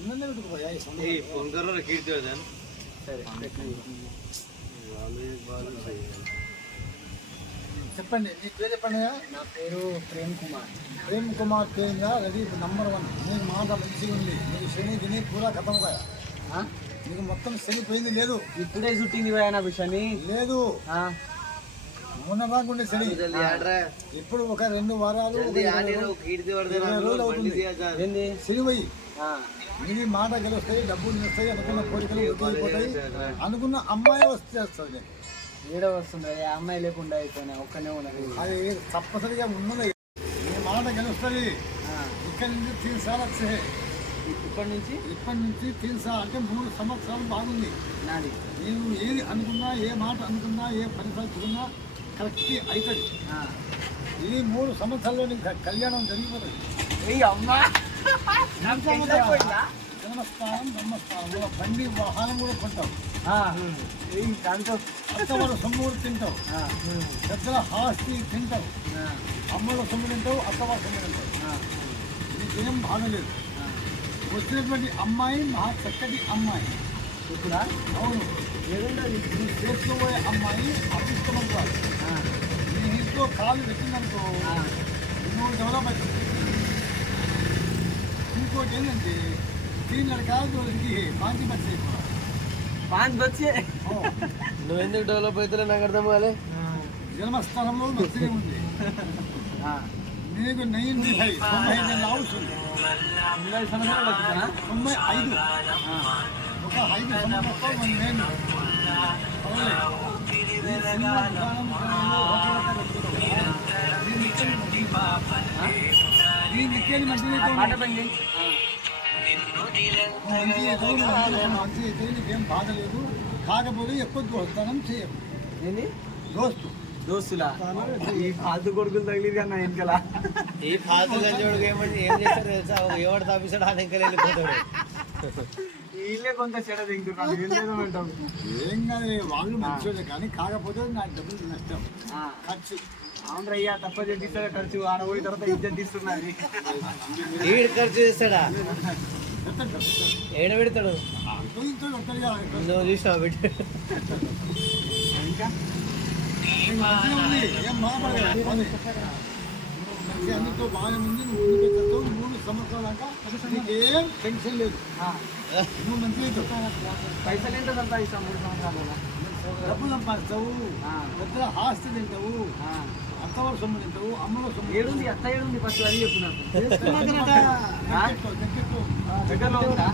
చెప్పండి, నీ పేరు చెప్పండి. నా పేరు ప్రేమ్ కుమార్. ప్రేమ్ కుమార్ పేరు రెడీ నంబర్ 1. నీకు మాట మంచిగా ఉంది. నీకు శని తిని పూరా ఖతం కదా. నీకు మొత్తం శని పోయింది లేదు. ఇప్పుడే చుట్టింది పోయా నాకు శని లేదు. మొన్న రాకుండే శని ఇప్పుడు ఒక 2 వారాలు 20 రోజులు అవుతుంది శని పోయి. ఇది మాట గెలుస్తాయి, డబ్బులు నిలుస్తాయి, అనుకున్న కోరికలు వదిలిపోతాయి, అనుకున్న అమ్మాయి వస్తుంది. ఏడో వస్తుంది అమ్మాయి లేకుండా అయిపోయినా ఒక్కనే ఉన్నది. అది తప్పనిసరిగా ఉన్నది. నీ మాట గెలుస్తుంది. ఇక్కడి నుంచి 3 సార్లు వచ్చే. ఇప్పటి నుంచి 3 సార్లు అంటే 3 సంవత్సరాలు బాగుంది నాది. నేను ఏది అనుకున్నా, ఏ మాట అనుకున్నా, ఏ పని సాగుతున్నా కరెక్ట్ అవుతుంది. ఈ 3 సంవత్సరాల్లో నీకు కళ్యాణం జరిగిపోతుంది. జన్మస్థానం బ్రహ్మస్థానం బండి వాహనం కూడా కొంటావు. అత్తవాళ్ళ సొమ్ము కూడా తింటావు. పెద్దల ఆస్తి తింటావు. అమ్మల సొమ్ము తింటావు, అత్తవాళ్ళ సొమ్ము తింటావు. నీకేం బాగలేదు. వచ్చినటువంటి అమ్మాయి మహా చక్కటి అమ్మాయి. ఇప్పుడు అవును, నువ్వు చేసుకోబోయే అమ్మాయి అదృష్టవంతురాలు. నీ ఇంట్లో కాలు పెట్టిందనుకో నువ్వు డెవలప్ అవుతుంది. ఇంకోటి ఏంటంటే 3 లड़काలు ఇంటికి 5 బచ్చే. నువ్వు ఎందుకు డెవలప్ అవుతారో నాకు అర్థం కాలే. జన్మస్థానంలో మంచిగా ఉంది. నీకు 95 అవసరం. 95 ఒక 5 సంవత్సరాలు నేను నీకేం బాధ లేదు. కాకపోతే ఎక్కువ దోస్తానం చేయవు. ఏంది దోస్తులా ఈ ఫాల్తు కొడుకులు తగిలి కన్నా వెనకలా. ఈ ఫాల్తు గంజోడుకు ఏం చేస్తారు తెలుసా? ఎవడు తప్పిస్తాడు ఆ వెనకాల వెళ్ళిపోతాడు. వీళ్ళే కొంత చెడ తింటున్నాడు. ఏం కాదు, వాళ్ళు మంచోడే కానీ కాకపోతే నాకు డబ్బులు నష్టం, ఖర్చు. అవును అయ్యా, తప్ప చెట్టిస్తాడా ఖర్చు. ఆడ పోయిన తర్వాత ఇజ్జత్ తీస్తున్నది. వీడు ఖర్చు చేస్తాడా? ఏడ పెడతాడు? నువ్వు చూసినావు బిడ్డ. ఇంకా ఏం బాధపడలేదు. అన్నింటితో బాగానే ఉంది. నువ్వు ముందుకు వచ్చేస్తావు. 3 సంవత్సరాల దాకా నీకేం టెన్షన్ లేదు. నువ్వు మంచిగా పైసలు ఎంత సంపాదిస్తావు 3 సంవత్సరాలు? డబ్బు సంపాదిస్తావు, పెద్ద ఆస్తి తింటావు, అత్తవాళ్ళ సొమ్ము తింటావు, అమ్మల సొమ్ము. ఏడుంది అత్త ఏడుంది ఫస్ట్ అది చెప్పు నాకు. దగ్గరలో ఉందా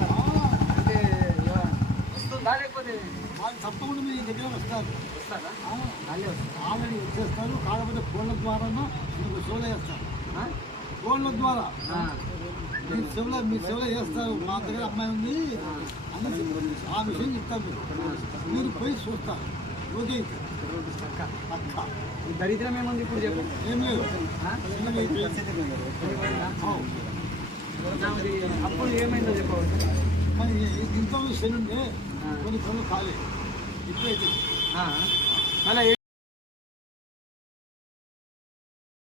అంటే వస్తుందా లేకపోతే వాళ్ళు తప్పకుండా మీ దగ్గర వస్తారు. వస్తారా? ఆల్రెడీ వచ్చేస్తారు. కాకపోతే ఫోన్ల ద్వారా మీకు సేవలు చేస్తారు. ఫోన్ల ద్వారా మీ సేవలు చేస్తారు. మా దగ్గర అమ్మాయి ఉంది అని ఆ విషయం చెప్తారు. మీరు పోయి చూస్తారు. ఓకే పక్క దరిద్రం ఏముంది ఇప్పుడు చెప్పు. ఏం లేదు. అప్పుడు ఏమైందో చెప్పవచ్చు. మరి ఇంట్లో శని ఉండే కొన్ని పనులు కాలేదు. ఇప్పుడైతే మళ్ళీ